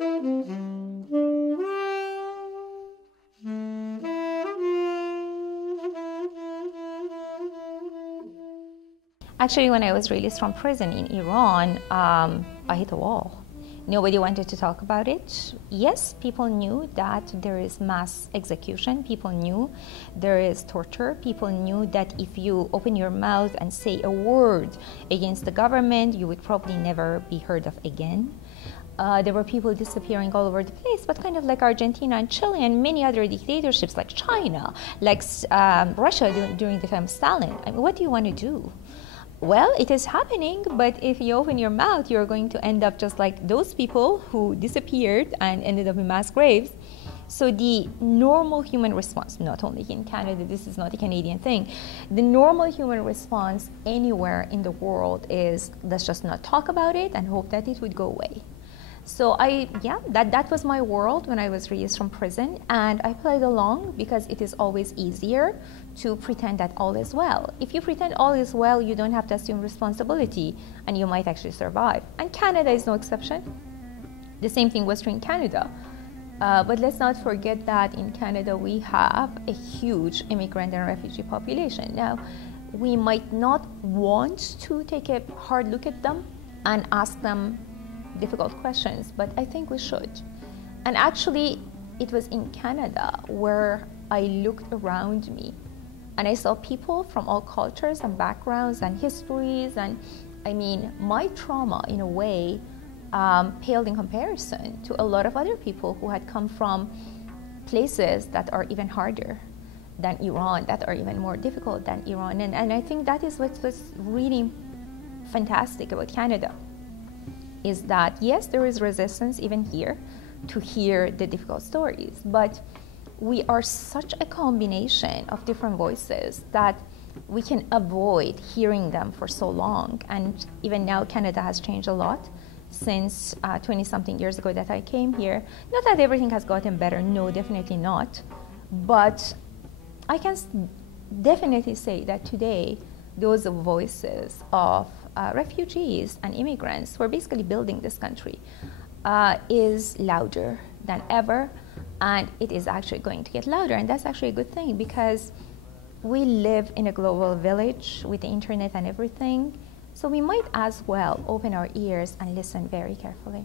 Actually, when I was released from prison in Iran, I hit a wall. Nobody wanted to talk about it. Yes, people knew that there is mass execution. People knew there is torture. People knew that if you open your mouth and say a word against the government, you would probably never be heard of again. There were people disappearing all over the place, but kind of like Argentina and Chile and many other dictatorships like China, like Russia during the time of Stalin. I mean, what do you want to do? Well, it is happening, but if you open your mouth, you're going to end up just like those people who disappeared and ended up in mass graves. So the normal human response, not only in Canada, this is not a Canadian thing, the normal human response anywhere in the world is let's just not talk about it and hope that it would go away. So that was my world when I was released from prison, and I played along because it is always easier to pretend that all is well. If you pretend all is well, you don't have to assume responsibility, and you might actually survive. And Canada is no exception. The same thing was true in Canada. But let's not forget that in Canada we have a huge immigrant and refugee population. Now, we might not want to take a hard look at them and ask them difficult questions, but I think we should. And actually, it was in Canada where I looked around me and I saw people from all cultures and backgrounds and histories, and I mean, my trauma in a way paled in comparison to a lot of other people who had come from places that are even harder than Iran, that are even more difficult than Iran. And I think that is what's really fantastic about Canada, is that yes, there is resistance even here to hear the difficult stories, but we are such a combination of different voices that we can avoid hearing them for so long. And even now, Canada has changed a lot since 20-something years ago that I came here. Not that everything has gotten better, no, definitely not. But I can definitely say that today, those voices of refugees and immigrants who are basically building this country is louder than ever, and it is actually going to get louder, and that's actually a good thing because we live in a global village with the internet and everything, so we might as well open our ears and listen very carefully.